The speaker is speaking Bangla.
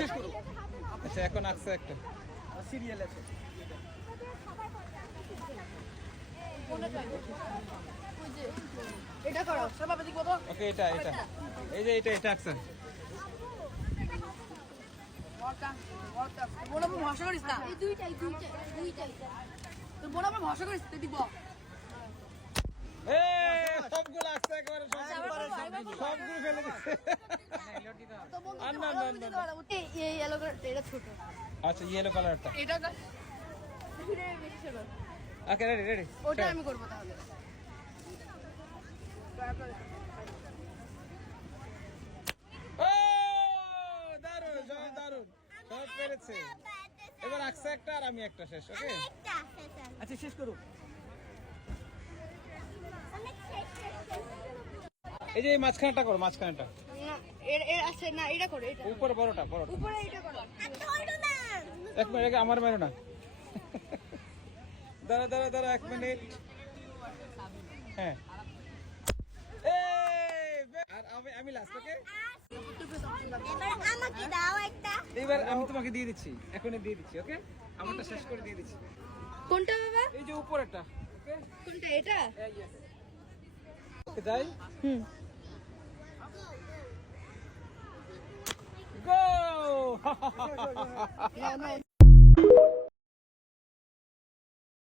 শেষ করো। আচ্ছা এখন আসছে একটা সিরিয়াল আছে। এটা করো সবাই দেখবো তো। ওকে এটা এই যে এটা আসছে বোন আমার ভরসা করিস না। এই দুইটাই তোর বোন আমার ভরসা করিস তুই দিব। সবগুলো আসছে একেবারে সবগুলো ফেলে দিচ্ছে এই ইয়েলো কালার এটা ছোট। আচ্ছা ইয়েলো কালারটা এটা বেশি ছোট। ওকে রেডি ওটা আমি করবো তাহলে। দারুন সব পেরেছে এবার আসছে একটা আর আমি একটা শেষ ওকে আচ্ছা শেষ করো। এই যে এই মাঝখানটা করো মাঝখানটা আচ্ছা না এটা করো এটা উপরে বড়টা উপরে এটা করো। এক মিনিট আমার মেরো না দাঁড়া 1 মিনিট হ্যাঁ আর আমি লাস্ট ওকে আমাকে দাও একটা। এবার আমি তোমাকে দিয়ে দিচ্ছি এখনই দিয়ে দিচ্ছি ওকে আমারটা শেষ করে দিয়ে দিচ্ছি কোনটা বাবা? এই যে উপরেরটা ওকে কোনটা এটা? যাই গো